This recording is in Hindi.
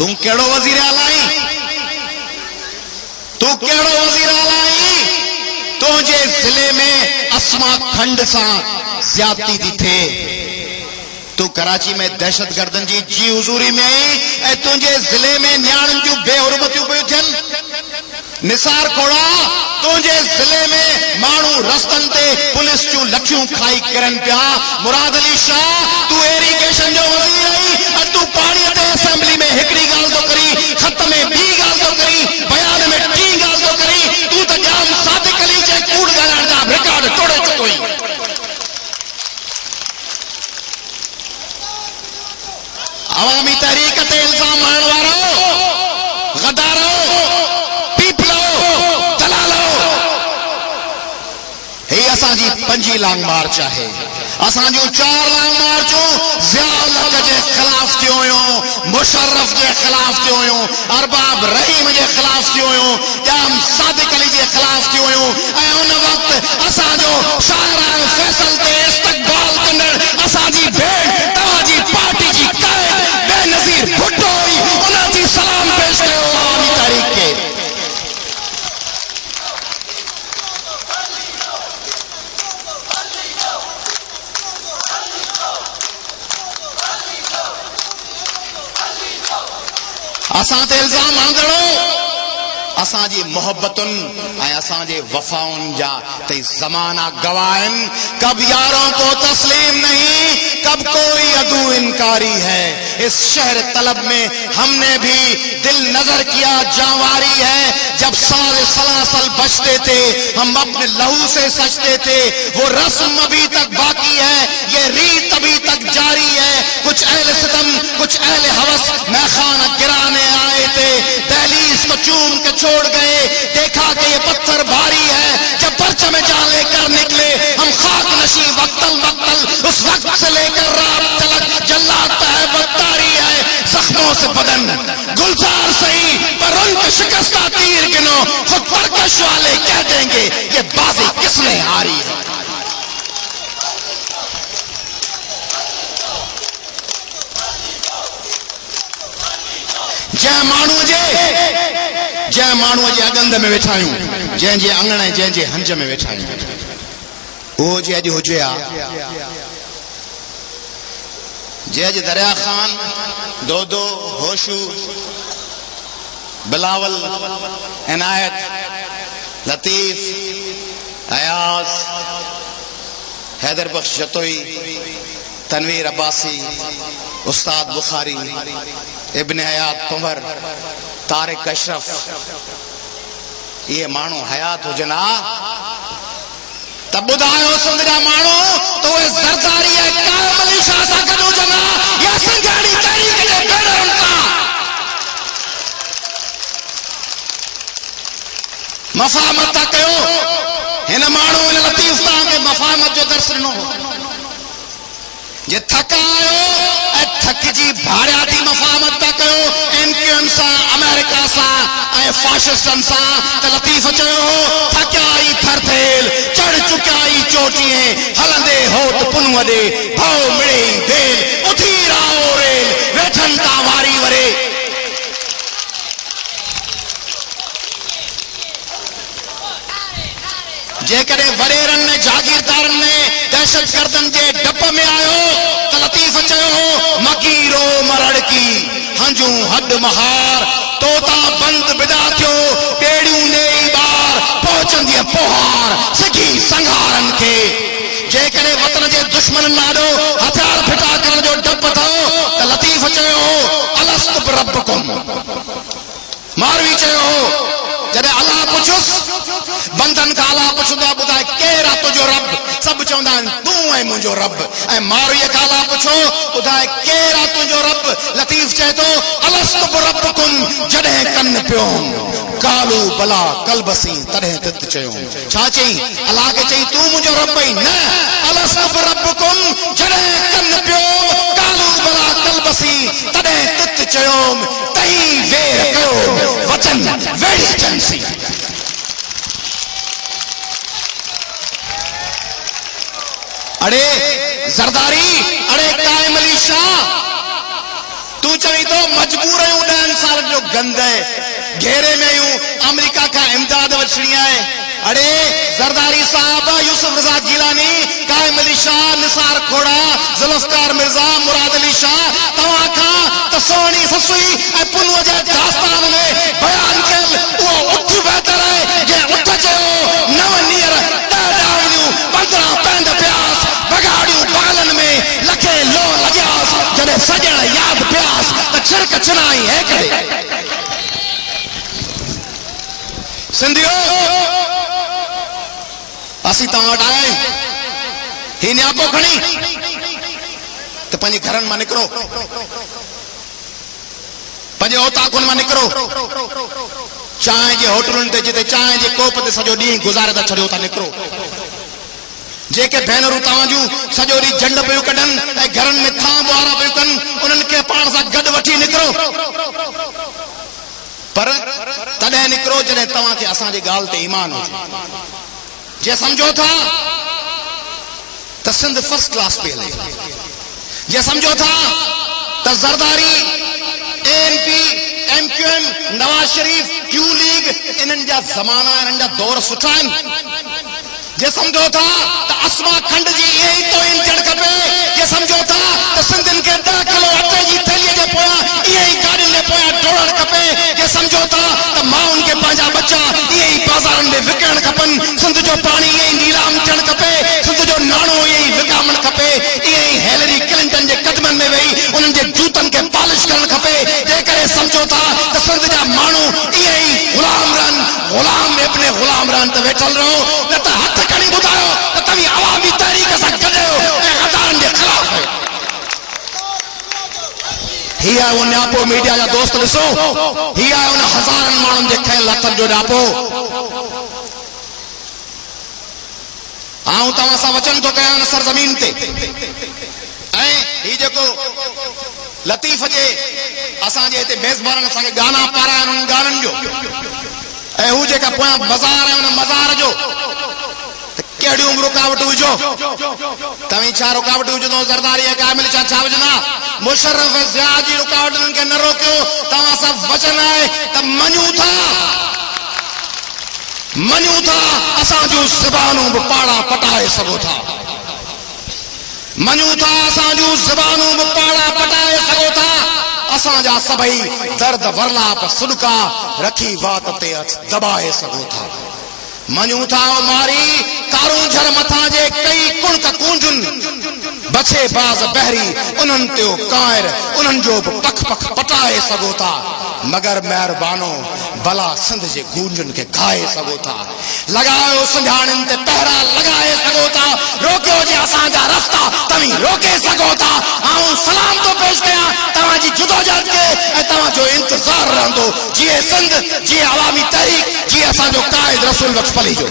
तू केड़ो वजीर आला आई, तू केड़ो वजीर आला आई, तुझे जिले में अस्मा खंड सा ज्यादती थी थे। तू कराची में दहशत गर्दन जी जी हुजूरी में आई ऐं तुझे जिले में न्याणन जूं बेहुरमतियूं पियूं थियनि। निसार कोड़ा तुझे जिले में मानू रस्तन ते पुलिस जूं लठियूं खाई करन पिया। मुराद अली शाह तू इरिगेशन जो वजीर आई ऐं तू पानी ते असेंबली में हिकड़ी गाल तो करी, खत में बी गाल तो करी, बयान में टी गाल तो करी। तू तो जाम सादिक अली जे कूड़ ॻाल्हाइण जा रिकॉर्ड तोड़े चुको आई। अवामी तहरीक ते इल्जाम हणण वारो गद्दारो पीपलो दलालो हे असांजी 5 लॉन्ग मार्च है। असांजूं 4 लॉन्ग मार्चूं ज़ियाउल हक़ जे ख़िलाफ़ थियूं हुयूं, मुशर्रफ जे ख़िलाफ़ थियूं हुयूं, अरबाब रहीम जे ख़िलाफ़ थियूं हुयूं, जाम सादिक अली जे ख़िलाफ़ थियूं हुयूं। ऐं उन वक़्तु असांजो शाहरान फैसल ते इस्तक़बाल कंदड़ असांजी भेण तव्हांजी पार्टी जी क़ाइद बेनज़ीर भुट्टो हुई, उन्हनि जी सलाम पेश कयो अवामी तारीख़ खे। असां ते इल्जाम हणंदड़ो असांजी मोहब्बतुन ऐं असांजे वफ़ाउन जा ते ज़माना गवाहन। कब यारों को तस्लीम नहीं, कब कोई अदू इनकारी है। इस शहर तलब में हमने भी दिल नजर किया जावारी है। जब सारे सलासल बचते थे हम अपने लहू से सजते थे। वो रस्म अभी तक बाकी है, ये रीत अभी तक जारी है। कुछ अहले सितम कुछ अहले हवस मैखाना गिराने आए थे, दहलीज को चूम के छोड़ गए। देखा कि ये पत्थर भारी है, जब परचम जान लेकर निकले हम खाक नशी वक्तल वक्तल। उस वक्त से लेकर रात तलक जल्लाद है बत्तारी है। जख्मों से बदन गुलजार सही पर उनके शिकस्ता तीर गिनो। खुद परकश वाले कह देंगे ये बाजी किसने हारी है। जंहिं माण्हूअ जे अगंद में वेठा आहियूं, जंहिंजे अंगण ऐं जंहिंजे हंज में वेठा आहियूं, उहो जे अॼु हुजे हा, जे अॼु दरिया खान, दोदो, होशू, बिलावल, इनायत, लतीफ, अयाज, हैदर बख्श जतोई, तनवीर अब्बासी, उस्ताद बुखारी, इब्न हयात पंवर, तारिक अशरफ, ये मानू हयात हुजन हा त ॿुधायो सिंध जा माण्हू तो उहे ज़रदारी ऐं कायम अली शाह सां गॾु हुजन हा या संघाड़ी तहरीक जे भेनरुनि सां। मफ़ाहमत था कयो। हिन माण्हू हिन लतीफ़ तव्हांखे मफ़ाहमत जो दर्स ॾिनो। जे थका आयो ऐं थकिजी भाड़िया थी मफ़ाहमत था कयो एनक्यूएम सां, अमेरिका सां ऐं फाशिस्टनि सां। त लतीफ़ चयो हो थकिया ई थरथेल चढ़ चुकिया ई चोटिए हलंदे होत पुन वॾे भाउ मिड़े ई भेल उथी राओ रेल वेठनि था वारी वरे। जेकॾहिं वॾेरनि ने जागीरदारनि ने दहशत गर्दन जे डप में आयो त लतीफ़ चयो हो मकीरो मरड़ की हंजूं हद महार तोता बंद बिदा थियो टेड़ियूं नेई बार पहुचंदी पोहार सिखी संघारन के। जेकॾहिं वतन जे दुश्मननि नाॾो हथियार फिटा करण जो डप अथव त लतीफ़ चयो हो अलस्तु बिरब्बिकुम। मारवी चयो हो जॾहिं अलाह पुछुसि बंदन खां अलाह पुछंदो आहे ॿुधाए केरु आहे तुंहिंजो रब, सभु चवंदा आहिनि तूं ऐं मुंहिंजो रब। ऐं मारवीअ खां अलाह पुछो ॿुधाए केरु आहे तुंहिंजो रब, लतीफ़ चए थो अलस्तु बिरब्बिकुम। जॾहिं कनि पियो कालू बला कलबसी तॾहिं तित चयो। छा चई? अलाह खे चई तूं मुंहिंजो रब ई न, अलस्तु बिरब्बिकुम। जॾहिं कनि पियो कालू बला कलबसी तॾहिं तित चयो तई वेर कयो वचन वेड़ी चंसी। अरे जरदारी, अरे कायम अली शाह, तू चवी तो मजबूर आहियूं 10 साल जो गंद घेरे में आहियूं अमेरिका का इमदाद वठणी आहे। अरे जरदारी साहब, यूसुफ रजा गिलानी, कायम अली शाह, निसार खोड़ा, जुल्फकार मिर्जा, मुराद अली शाह तव्हां खां त सोहणी ससुई ऐं पुनूअ जे दास्तान में बयान कयल उहो उठ बहितर आहे जे उठ चयो 9 नीर 10 डावड़ियूं 15 पैंद प्यास बगाड़ियूं बालन में लखे लो लॻियास जॾहिं सजण याद प्यास त छिड़क छिनाई है करे। सिंधियो असी तव्हां वटि आया आहियूं ही न्यापो खणी त पंहिंजे घरनि मां निकिरो, पंहिंजे औताकुनि मां निकिरो, चांहि जे होटलुनि ते जिते चांहि जे कोप ते सॼो ॾींहुं गुज़ारे था छॾियो था निकिरो। जेके भेनरूं तव्हां जूं सॼो ॾींहुं झंड पियूं कढनि ऐं घरनि में थां ॿुहारा पियूं कनि उन्हनि खे पाण सां गॾु वठी निकिरो, पर तॾहिं निकिरो जॾहिं तव्हांखे असांजे ॻाल्हि ते ईमान हुजे। जे समझो था त सिंध फर्स्ट क्लास पे हले, जे समझो था त Zardari, ANP, MQM, Nawaz Sharif, Q league इन्हनि जा ज़माना इन्हनि जा दौर सुठा आहिनि, जे समझो था त अस्मा खंड जी इहे ई तोइन थियणु खपे, जे समझो था त सिंधियुनि खे 10 किलो अटे जी थैलीअ जे पोयां इहे ई गाॾियुनि जे पोयां डोड़णु खपे, जे समझो था त माउनि खे पंहिंजा बच्चा इहे ई बाज़ारनि में विकिणणु खपनि, सिंध जो पाणी इहे ई नीलाम थियणु खपे, सिंध जो नाणो इहे ई विकामणु खपे, इहे ई हेलरी क्लिंटन जे कदमनि में वेही उन्हनि जे जूतनि खे पॉलिश करणु खपे। जेकॾहिं समझो था त सिंध जा माण्हू इहे ई गुलाम रहनि, गुलाम इब्न गुलाम रहनि त वेठल रहो, न त हथ खणी ॿुधायो त तव्हीं अवामी तहरीक सां गॾु आहियो ऐं गद्दारनि जे ख़िलाफ़ आहियो। ही आहे उहो न्यापो मीडिया जा दोस्त, ॾिसो ही आहे उन हज़ारनि माण्हुनि जे खयल हथनि जो न्यापो। आऊं तव्हां सां वचन थो कयां न सरज़मीन ते, ऐं ही जेको लतीफ़ जे असांजे हिते मेज़बाननि असांखे गाना पाराया उन्हनि गाननि जो, ऐं हू जेका पोयां मज़ार आहे उन मज़ार जो कहिड़ियूं रुकावटूं विझो, तव्हीं छा रुकावटूं विझंदो? ज़रदारी ऐं कामिल छा विझंदा? मुशर्रफ ज़िया जी रुकावटुनि खे न रोकियो। तव्हां सां वचन आहे त मञूं था असां जूं ज़बानूं बि पाड़ा पटाए सघो था, मञूं था असां जूं ज़बानूं बि पाड़ा पटाए सघो था, असांजा सभई दर्द वरलाप सुॾका रखी वात ते दबाए सघो था, मञूं था मारी कारूं झर मथां जे कई कुणक कूंजुनि बछे बाज़ बहरी उन्हनि ते कायर उन्हनि जो बि पख पख पटाए सघो था, मगर महिरबानो भला सिंध जे गूंजुनि खे खाए सघो था, लॻायो संझाणियुनि ते पहरा लॻाए सघो था, रोकियो जे असांजा रस्ता तव्हीं रोके सघो था। आऊं सलाम थो पेश कयां तव्हांजी जुदोजहद खे ऐं तव्हांजो इंतज़ारु रहंदो, जीअं सिंध, जीअं अवामी तहरीक, जीअं असांजो क़ाइद रसूल बख्श फली जो।